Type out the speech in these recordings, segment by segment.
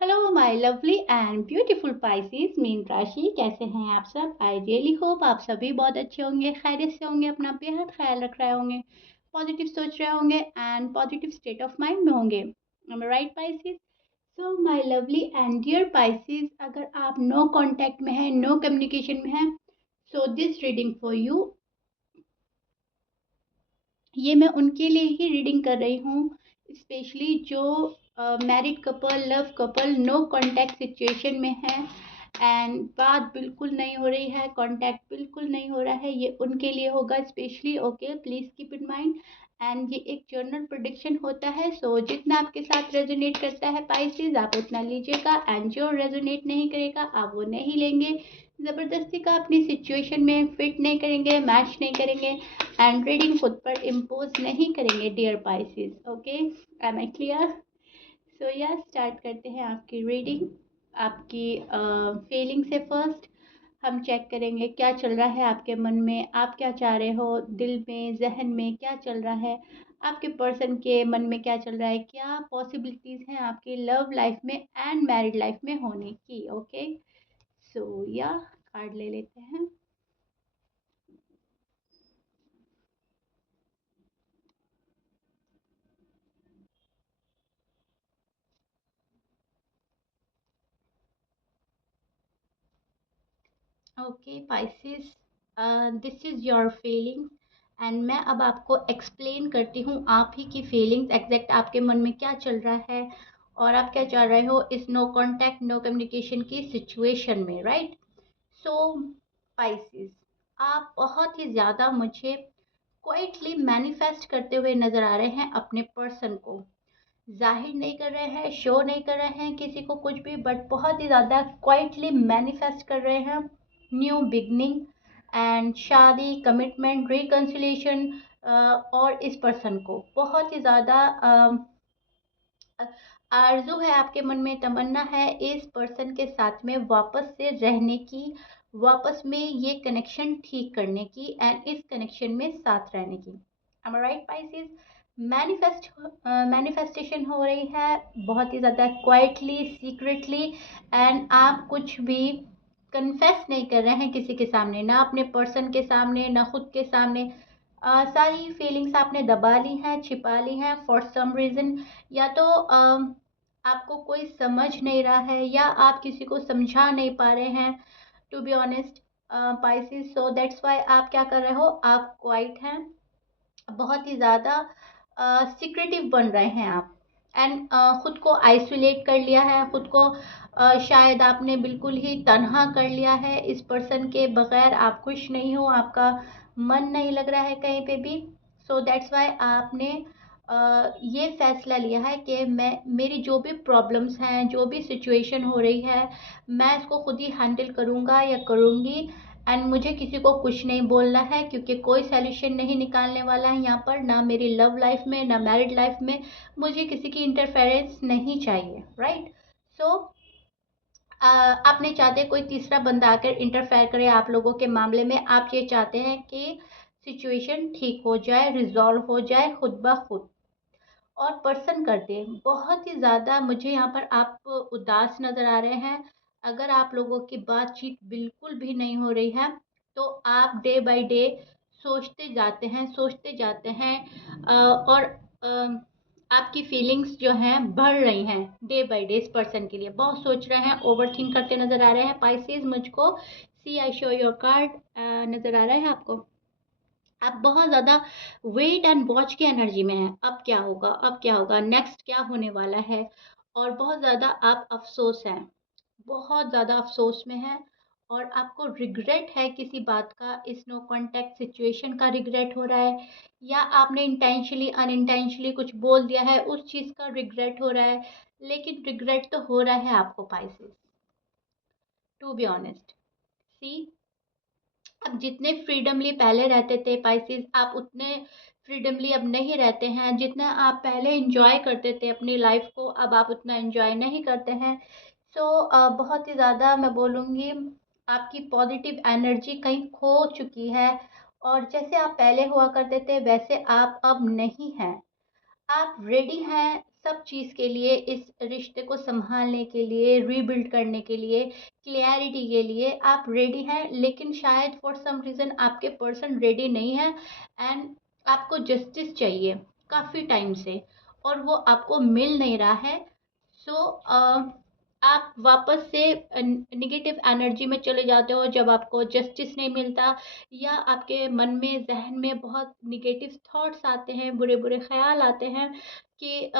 Hello my lovely and beautiful Pisces mean राशि, कैसे हैं आप सब। आई रियली होप आप सभी बहुत अच्छे होंगे, खैरियत से होंगे, अपना बेहद ख्याल रख रहे होंगे, पॉजिटिव सोच रहे होंगे and positive state of mind में होंगे। Am I right Pisces? So my lovely and dear Pisces, अगर आप नो कांटेक्ट में हैं, नो कम्युनिकेशन में हैं, so this reading for you. ये मैं उनके लिए ही रीडिंग कर रही हूँ, स्पेशली जो married couple, love couple, no contact situation में है एंड बात बिल्कुल नहीं हो रही है, कांटेक्ट बिल्कुल नहीं हो रहा है। ये उनके लिए होगा specially. Okay, please keep in mind. And ये एक जर्नल प्रोडिक्शन होता है, सो जितना आपके साथ रेजोनेट करता है पाइसेस, आप उतना लीजिएगा एंड जो रेजोनेट नहीं करेगा आप वो नहीं लेंगे। ज़बरदस्ती का अपनी सिचुएशन में फिट नहीं करेंगे, मैच नहीं करेंगे एंड रीडिंग खुद पर इम्पोज नहीं करेंगे dear Pisces. Okay, am I clear? So या स्टार्ट करते हैं आपकी रीडिंग। आपकी फीलिंग से फर्स्ट हम चेक करेंगे क्या चल रहा है आपके मन में, आप क्या चाह रहे हो, दिल में, जहन में क्या चल रहा है, आपके पर्सन के मन में क्या चल रहा है, क्या पॉसिबिलिटीज़ हैं आपकी लव लाइफ में एंड मैरिड लाइफ में होने की। ओके, सो या कार्ड ले लेते हैं। Okay Pisces, this is your feeling and मैं अब आपको एक्सप्लेन करती हूँ आप ही की फीलिंग्स, एग्जैक्ट आपके मन में क्या चल रहा है और आप क्या चाह रहे हो इस नो कांटेक्ट नो कम्युनिकेशन की सिचुएशन में, राइट? सो पाइसेस, आप बहुत ही ज़्यादा मुझे क्वाइटली मैनिफेस्ट करते हुए नज़र आ रहे हैं अपने पर्सन को। जाहिर नहीं कर रहे हैं, शो नहीं कर रहे हैं किसी को कुछ भी, बट बहुत ही ज़्यादा क्वाइटली मैनिफेस्ट कर रहे हैं न्यू बिगनिंग एंड शादी, कमिटमेंट, रिकन्सिलेशन। और इस पर्सन को बहुत ही ज़्यादा आरज़ू है आपके मन में, तमन्ना है इस पर्सन के साथ में वापस से रहने की, वापस में ये कनेक्शन ठीक करने की एंड इस कनेक्शन में साथ रहने की। M I right Pisces? Manifestation हो रही है बहुत ही ज़्यादा क्वाइटली, सीक्रेटली एंड आप कुछ भी कन्फेस नहीं कर रहे हैं किसी के सामने, ना अपने पर्सन के सामने ना खुद के सामने। सारी फीलिंग्स आपने दबा ली हैं, छिपा ली हैं फॉर सम रीज़न। या तो आपको कोई समझ नहीं रहा है या आप किसी को समझा नहीं पा रहे हैं, to be honest Pisces. So that's why आप क्या कर रहे हो, आप क्वाइट हैं, बहुत ही ज़्यादा सिक्रेटिव बन रहे हैं आप एंड खुद को आइसोलेट कर लिया है, खुद को शायद आपने बिल्कुल ही तन्हा कर लिया है। इस पर्सन के बगैर आप खुश नहीं हो, आपका मन नहीं लग रहा है कहीं पे भी। सो दैट्स वाई आपने ये फैसला लिया है कि मैं, मेरी जो भी प्रॉब्लम्स हैं, जो भी सिचुएशन हो रही है, मैं इसको खुद ही हैंडल करूँगा या करूँगी एंड मुझे किसी को कुछ नहीं बोलना है क्योंकि कोई सॉल्यूशन नहीं निकालने वाला है यहाँ पर, ना मेरी लव लाइफ में ना मैरिड लाइफ में मुझे किसी की इंटरफेरेंस नहीं चाहिए, राइट? सो आप नहीं चाहते कोई तीसरा बंदा आकर इंटरफेयर करे आप लोगों के मामले में, आप ये चाहते हैं कि सिचुएशन ठीक हो जाए, रिजॉल्व हो जाए खुद ब खुद और पर्सन कर दे। बहुत ही ज़्यादा मुझे यहाँ पर आप उदास नज़र आ रहे हैं। अगर आप लोगों की बातचीत बिल्कुल भी नहीं हो रही है तो आप डे बाय डे सोचते जाते हैं, सोचते जाते हैं और आपकी फीलिंग्स जो हैं बढ़ रही हैं डे बाय डे। इस पर्सन के लिए बहुत सोच रहे हैं, ओवर थिंक करते नज़र आ रहे हैं पाइसेस मुझको। सी आई शो योर कार्ड, नज़र आ रहा है आपको? आप बहुत ज़्यादा वेट एंड वॉच की एनर्जी में हैं, अब क्या होगा, अब क्या होगा, नेक्स्ट क्या होने वाला है। और बहुत ज़्यादा आप अफ़सोस हैं, बहुत ज़्यादा अफ़सोस में हैं और आपको रिग्रेट है किसी बात का, इस नो कॉन्टैक्ट सिचुएशन का रिग्रेट हो रहा है या आपने इंटेंशनली अनइंटेंशनली कुछ बोल दिया है उस चीज़ का रिग्रेट हो रहा है। लेकिन रिग्रेट तो हो रहा है आपको पाइसेस, टू बी ऑनेस्ट। सी, अब जितने फ्रीडमली पहले रहते थे पाइसेस, आप उतने फ्रीडमली अब नहीं रहते हैं। जितना आप पहले एंजॉय करते थे अपनी लाइफ को, अब आप उतना एंजॉय नहीं करते हैं। सो बहुत ही ज़्यादा मैं बोलूँगी आपकी पॉजिटिव एनर्जी कहीं खो चुकी है और जैसे आप पहले हुआ करते थे वैसे आप अब नहीं हैं। आप रेडी हैं सब चीज़ के लिए, इस रिश्ते को संभालने के लिए, रीबिल्ड करने के लिए, क्लैरिटी के लिए आप रेडी हैं, लेकिन शायद फॉर सम रीज़न आपके पर्सन रेडी नहीं है एंड आपको जस्टिस चाहिए काफ़ी टाइम से और वो आपको मिल नहीं रहा है। सो आप वापस से नेगेटिव एनर्जी में चले जाते हो जब आपको जस्टिस नहीं मिलता, या आपके मन में, ज़हन में बहुत नेगेटिव थॉट्स आते हैं, बुरे-बुरे ख़्याल आते हैं कि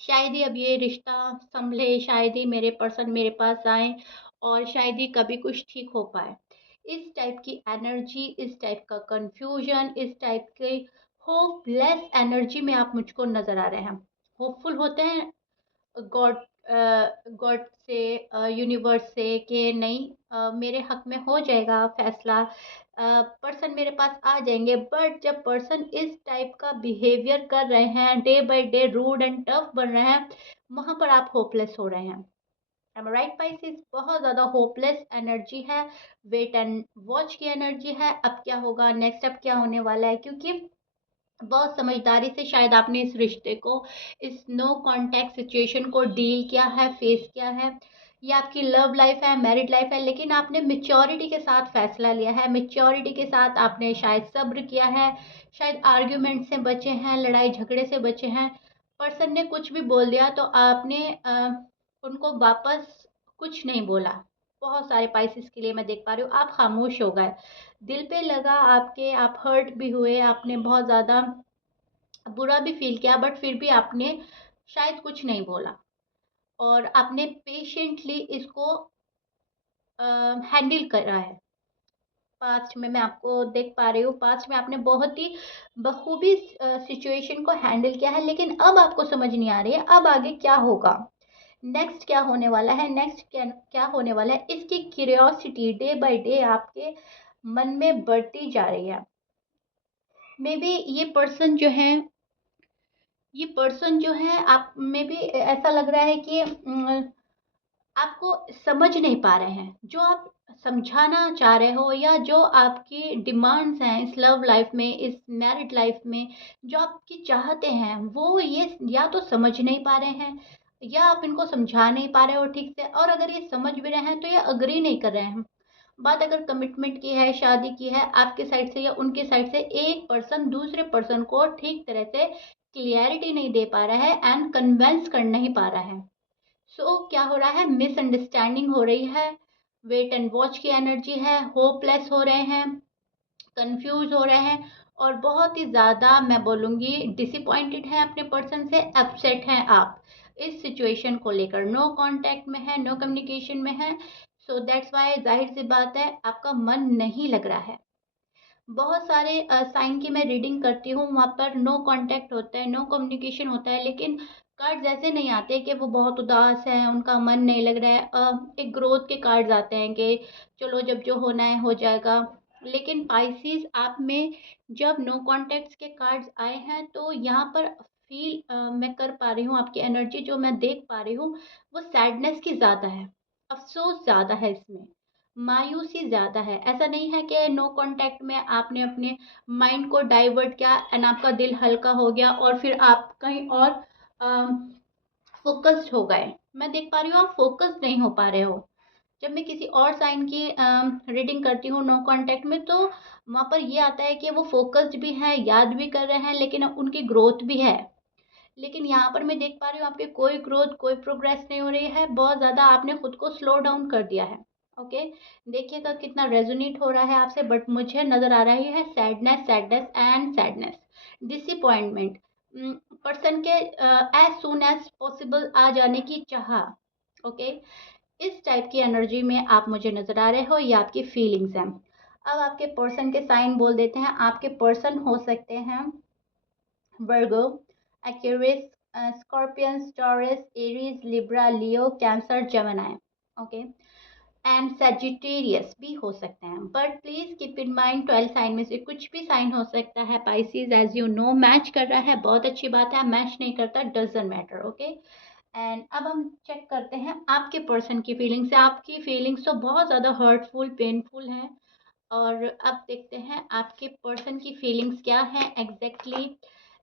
शायद ही अब ये रिश्ता संभले, शायद ही मेरे पर्सन मेरे पास आएँ और शायद ही कभी कुछ ठीक हो पाए। इस टाइप की एनर्जी, इस टाइप का कन्फ्यूज़न, इस टाइप के होपलेस एनर्जी में आप मुझको नज़र आ रहे हैं। होपफुल होते हैं गॉड गॉड से, यूनिवर्स से कि नहीं, मेरे हक में हो जाएगा फैसला, पर्सन मेरे पास आ जाएंगे। बट जब पर्सन इस टाइप का बिहेवियर कर रहे हैं, day by day rude and tough बन रहे हैं, वहाँ पर आप होपलेस हो रहे हैं। Am right Pisces? बहुत ज़्यादा होपलेस एनर्जी है, वेट एंड वॉच की एनर्जी है। अब क्या होगा नेक्स्ट, अब क्या होने वाला है, क्योंकि बहुत समझदारी से शायद आपने इस रिश्ते को, इस नो कांटेक्ट सिचुएशन को डील किया है, फेस किया है। ये आपकी लव लाइफ है, मैरिड लाइफ है, लेकिन आपने मेच्योरिटी के साथ फैसला लिया है, मेच्योरिटी के साथ आपने शायद सब्र किया है, शायद आर्ग्यूमेंट से बचे हैं, लड़ाई झगड़े से बचे हैं। पर्सन ने कुछ भी बोल दिया तो आपने उनको वापस कुछ नहीं बोला। बहुत सारे पाइसेस के लिए मैं देख पा रही हूँ आप खामोश हो गए, दिल पे लगा आपके, आप हर्ट भी हुए, आपने बहुत ज़्यादा बुरा भी फ़ील किया, बट फिर भी आपने शायद कुछ नहीं बोला और आपने पेशेंटली इसको हैंडल करा है। पास्ट में मैं आपको देख पा रही हूँ, पास्ट में आपने बहुत ही बखूबी सिचुएशन को हैंडल किया है, लेकिन अब आपको समझ नहीं आ रही है अब आगे क्या होगा, नेक्स्ट क्या होने वाला है, नेक्स्ट क्या क्या होने वाला है, इसकी क्यूरियोसिटी डे बाय डे आपके मन में बढ़ती जा रही है। मे बी ये पर्सन जो है आप में भी ऐसा लग रहा है कि आपको समझ नहीं पा रहे हैं, जो आप समझाना चाह रहे हो या जो आपकी डिमांड्स हैं इस लव लाइफ में, इस मैरिड लाइफ में, जो आपकी चाहते हैं, वो ये या तो समझ नहीं पा रहे हैं या आप इनको समझा नहीं पा रहे हो ठीक से, और अगर ये समझ भी रहे हैं तो ये अग्री नहीं कर रहे हैं। बात अगर कमिटमेंट की है, शादी की है, आपके साइड से या उनके साइड से, एक पर्सन दूसरे पर्सन को ठीक तरह से क्लियरिटी नहीं दे पा रहा है एंड कन्विंस कर नहीं पा रहा है। सो क्या हो रहा है, मिसअंडरस्टैंडिंग हो रही है, वेट एंड वॉच की एनर्जी है, होपलेस हो रहे हैं, कंफ्यूज हो रहे हैं, और बहुत ही ज़्यादा मैं बोलूँगी डिसअपॉइंटेड है अपने पर्सन से, अपसेट हैं आप इस सिचुएशन को लेकर, नो कांटेक्ट में है, नो कम्युनिकेशन में है। सो दैट्स वाई जाहिर सी बात है आपका मन नहीं लग रहा है। बहुत सारे साइन की मैं रीडिंग करती हूँ, वहाँ पर नो कांटेक्ट होता है, नो कम्युनिकेशन होता है, लेकिन कार्ड्स ऐसे नहीं आते कि वो बहुत उदास हैं, उनका मन नहीं लग रहा है। एक ग्रोथ के कार्ड्स आते हैं कि चलो जब जो होना है हो जाएगा। लेकिन पाइसेस आप में जब नो कॉन्टैक्ट्स के कार्ड्स आए हैं तो यहाँ पर फील मैं कर पा रही हूँ, आपकी एनर्जी जो मैं देख पा रही हूँ वो सैडनेस की ज़्यादा है, अफ़सोस ज़्यादा है इसमें, मायूसी ज़्यादा है। ऐसा नहीं है कि नो कॉन्टैक्ट में आपने अपने माइंड को डाइवर्ट किया एंड आपका दिल हल्का हो गया और फिर आप कहीं और फ़ोकस्ड हो गए। मैं देख पा रही हूँ आप फ़ोकस्ड नहीं हो पा रहे हो। जब मैं किसी और साइन की रीडिंग करती हूँ नो कॉन्टैक्ट में, तो वहाँ पर ये आता है कि वो फ़ोकस्ड भी हैं, याद भी कर रहे हैं, लेकिन उनकी ग्रोथ भी है। लेकिन यहाँ पर मैं देख पा रही हूँ आपकी कोई ग्रोथ, कोई प्रोग्रेस नहीं हो रही है, बहुत ज़्यादा आपने खुद को स्लो डाउन कर दिया है। ओके, देखिएगा कितना रेजोनेट हो रहा है आपसे, बट मुझे नज़र आ रही है sadness, sadness and sadness, disappointment, person के एज सून एज पॉसिबल आ जाने की चाह। ओके, इस टाइप की एनर्जी में आप मुझे नज़र आ रहे हो, ये आपकी फीलिंग्स हैं। अब आपके पर्सन के साइन बोल देते हैं। आपके पर्सन हो सकते हैं Virgo, Aquarius, Scorpions, Taurus, Aries, Libra, Leo, Cancer, Gemini. Okay, and Sagittarius भी हो सकते हैं, but please keep in mind 12 sign में से कुछ भी साइन हो सकता है। Pisces as you know match कर रहा है, बहुत अच्छी बात है, मैच नहीं करता डजंट मैटर। ओके, एंड अब हम चेक करते हैं आपके पर्सन की फीलिंग्स। आपकी फीलिंग्स तो बहुत ज़्यादा हर्टफुल, पेनफुल हैं, और अब देखते हैं आपके पर्सन की फीलिंग्स क्या हैं एग्जैक्टली,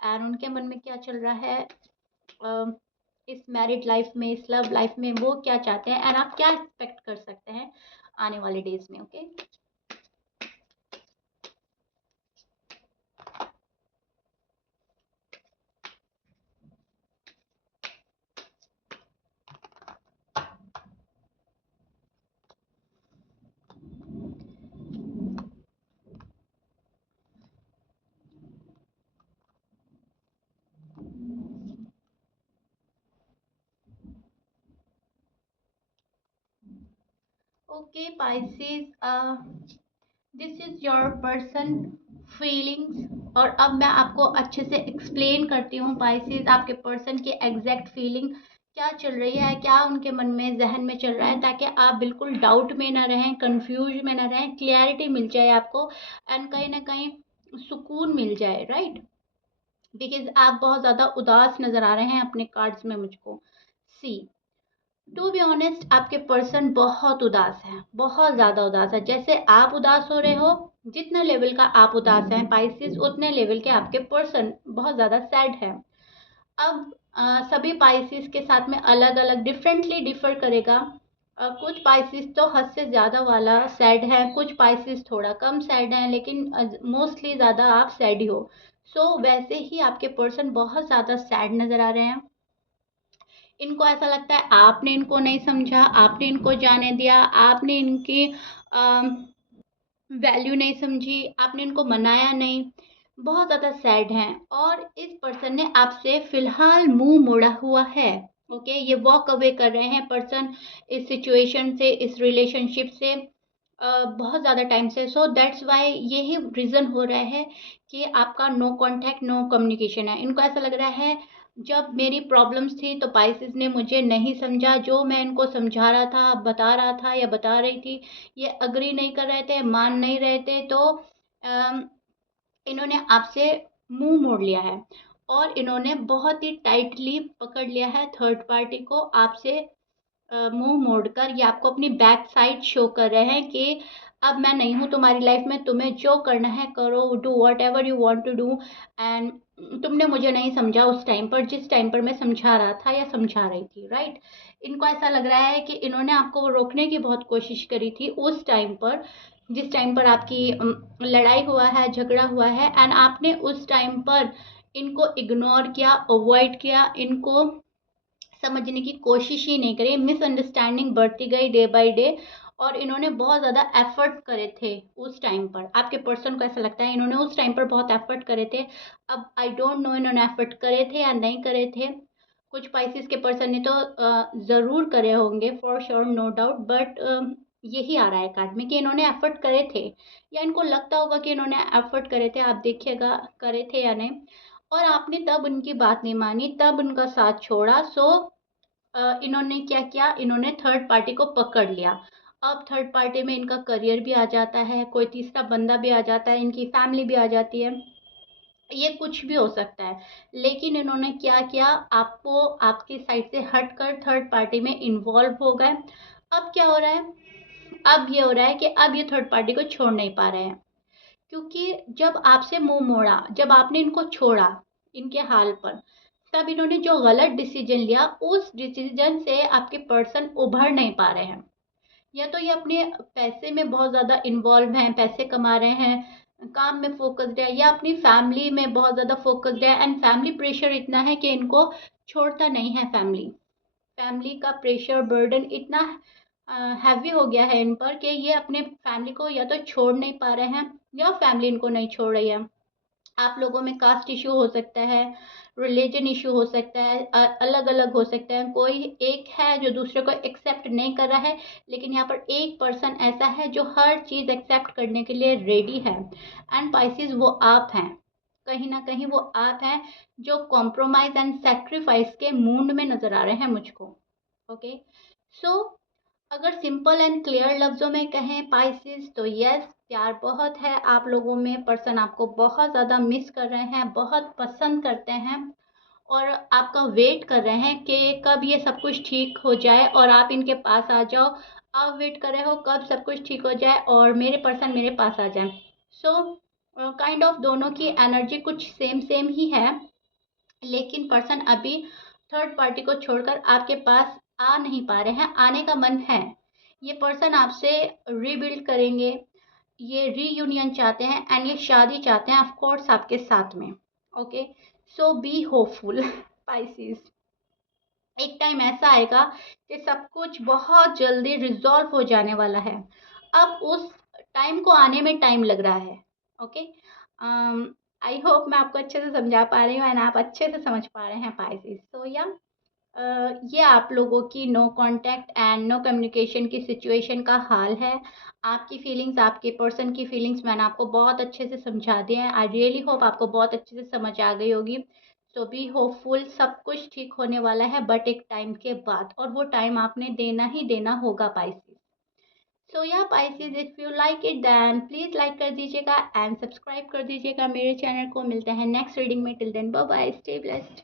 एंड उनके मन में क्या चल रहा है। इस मैरिड लाइफ में, इस लव लाइफ में वो क्या चाहते हैं, एंड आप क्या एक्सपेक्ट कर सकते हैं आने वाले डेज में। Okay, okay Pisces, this is your person feelings. और अब मैं आपको अच्छे से एक्सप्लेन करती हूँ पाइसेस, आपके पर्सन की एग्जैक्ट फीलिंग क्या चल रही है, क्या उनके मन में, जहन में चल रहा है, ताकि आप बिल्कुल डाउट में ना रहें, कंफ्यूज में ना रहें, क्लैरिटी मिल जाए आपको, एंड कहीं ना कहीं सुकून मिल जाए, राइट। बिकॉज आप बहुत ज़्यादा उदास नज़र आ रहे हैं अपने कार्ड्स में मुझको। सी, टू बी ऑनेस्ट, आपके पर्सन बहुत उदास है, बहुत ज़्यादा उदास है। जैसे आप उदास हो रहे हो, जितना लेवल का आप उदास हैं पाइसेस, उतने लेवल के आपके पर्सन बहुत ज़्यादा सैड है। अब सभी पाइसेस के साथ में अलग अलग डिफरेंटली डिफर करेगा। कुछ पाइसेस तो हद से ज़्यादा वाला सैड है, कुछ पाइसेस थोड़ा कम सैड हैं, लेकिन मोस्टली ज़्यादा आप सैड ही हो। सो वैसे ही आपके पर्सन बहुत ज़्यादा सैड नज़र आ रहे हैं। इनको ऐसा लगता है आपने इनको नहीं समझा, आपने इनको जाने दिया, आपने इनकी वैल्यू नहीं समझी, आपने इनको मनाया नहीं। बहुत ज़्यादा सैड हैं, और इस पर्सन ने आपसे फिलहाल मुंह मोड़ा हुआ है। ओके, ये वॉक अवे कर रहे हैं पर्सन इस सिचुएशन से, इस रिलेशनशिप से, बहुत ज़्यादा टाइम से। सो दैट्स वाई यही रीज़न हो रहा है कि आपका नो कांटेक्ट, नो कम्युनिकेशन है। इनको ऐसा लग रहा है जब मेरी प्रॉब्लम्स थी तो पाइसेस ने मुझे नहीं समझा, जो मैं इनको समझा रहा था, बता रहा था या बता रही थी, ये अग्री नहीं कर रहे थे, मान नहीं रहे थे, तो अम, इन्होंने आपसे मुंह मोड़ लिया है, और इन्होंने बहुत ही टाइटली पकड़ लिया है थर्ड पार्टी को। आपसे मुंह मोड़कर ये आपको अपनी बैक साइड शो कर रहे हैं कि अब मैं नहीं हूँ तुम्हारी लाइफ में, तुम्हें जो करना है करो, do whatever you want to do, and तुमने मुझे नहीं समझा उस टाइम पर, जिस टाइम पर मैं समझा रहा था या समझा रही थी, राइट। इनको ऐसा लग रहा है कि इन्होंने आपको रोकने की बहुत कोशिश करी थी उस टाइम पर, जिस टाइम पर आपकी लड़ाई हुआ है, झगड़ा हुआ है, एंड आपने उस टाइम पर इनको इग्नोर किया, अवॉइड किया, इनको समझने की कोशिश ही नहीं करी। मिसअंडरस्टैंडिंग बढ़ती गई डे बाय डे, और इन्होंने बहुत ज़्यादा एफर्ट करे थे उस टाइम पर। आपके पर्सन को ऐसा लगता है इन्होंने उस टाइम पर बहुत एफर्ट करे थे। अब आई डोंट नो इन्होंने एफर्ट करे थे या नहीं करे थे। कुछ पाइसेस के पर्सन ने तो ज़रूर करे होंगे, for sure, no doubt, but यही आ रहा है कार्ड में कि इन्होंने एफर्ट करे थे, या इनको लगता होगा कि इन्होंने एफर्ट करे थे। आप देखिएगा करे थे या नहीं, और आपने तब उनकी बात नहीं मानी, तब उनका साथ छोड़ा। सो इन्होंने क्या किया, इन्होंने थर्ड पार्टी को पकड़ लिया। अब थर्ड पार्टी में इनका करियर भी आ जाता है, कोई तीसरा बंदा भी आ जाता है, इनकी फैमिली भी आ जाती है, ये कुछ भी हो सकता है। लेकिन इन्होंने क्या किया, आपको आपकी साइड से हटकर थर्ड पार्टी में इन्वॉल्व हो गए। अब क्या हो रहा है, अब ये हो रहा है कि अब ये थर्ड पार्टी को छोड़ नहीं पा रहे हैं, क्योंकि जब आपसे मुंह मोड़ा, जब आपने इनको छोड़ा इनके हाल पर, तब इन्होंने जो गलत डिसीजन लिया, उस डिसीजन से आपके पर्सन उभर नहीं पा रहे हैं। या तो ये अपने पैसे में बहुत ज़्यादा इन्वॉल्व हैं, पैसे कमा रहे हैं, काम में फोकस्ड है, या अपनी फैमिली में बहुत ज़्यादा फोकस्ड है, एंड फैमिली प्रेशर इतना है कि इनको छोड़ता नहीं है। फैमिली फैमिली का प्रेशर, बर्डन इतना हैवी हो गया है इन पर कि ये अपने फैमिली को या तो छोड़ नहीं पा रहे हैं, या फैमिली इनको नहीं छोड़ रही है। आप लोगों में कास्ट इशू हो सकता है, रिलीजन इशू हो सकता है, अलग अलग हो सकते हैं। कोई एक है जो दूसरे को एक्सेप्ट नहीं कर रहा है, लेकिन यहाँ पर एक पर्सन ऐसा है जो हर चीज़ एक्सेप्ट करने के लिए रेडी है, एंड पाइसेस वो आप हैं। कहीं ना कहीं वो आप हैं जो कॉम्प्रोमाइज एंड सेक्रीफाइस के मूड में नजर आ रहे हैं मुझको। ओके, सो अगर सिंपल एंड क्लियर लफ्ज़ों में कहें पाइसेस, तो यस, प्यार बहुत है आप लोगों में, पर्सन आपको बहुत ज़्यादा मिस कर रहे हैं, बहुत पसंद करते हैं, और आपका वेट कर रहे हैं कि कब ये सब कुछ ठीक हो जाए और आप इनके पास आ जाओ। आप वेट कर रहे हो कब सब कुछ ठीक हो जाए और मेरे पर्सन मेरे पास आ जाए। सो काइंड ऑफ दोनों की एनर्जी कुछ सेम सेम ही है, लेकिन पर्सन अभी थर्ड पार्टी को छोड़कर आपके पास आ नहीं पा रहे हैं, आने का मन है। ये पर्सन आपसे रीबिल्ड करेंगे, ये रीयूनियन चाहते हैं एंड ये शादी चाहते हैं ऑफ कोर्स आपके साथ में। Okay, so be hopeful Pisces. एक टाइम ऐसा आएगा कि सब कुछ बहुत जल्दी रिजॉल्व हो जाने वाला है। अब उस टाइम को आने में टाइम लग रहा है। ओके, आई होप मैं आपको अच्छे से समझा पा रही हूँ एंड आप अच्छे से समझ पा रहे हैं पाइसेस। सो या ये आप लोगों की no contact and no communication की सिचुएशन का हाल है। आपकी फीलिंग्स, आपके पर्सन की फीलिंग्स मैंने आपको बहुत अच्छे से समझा दिए हैं। आई रियली होप आपको बहुत अच्छे से समझ आ गई होगी। सो बी होपफुल, सब कुछ ठीक होने वाला है बट एक टाइम के बाद, और वो टाइम आपने देना ही देना होगा Pisces. So yeah Pisces, if you like it then please like कर दीजिएगा एंड सब्सक्राइब कर दीजिएगा मेरे चैनल को। मिलते हैं नेक्स्ट रीडिंग में, till then bye bye, stay blessed.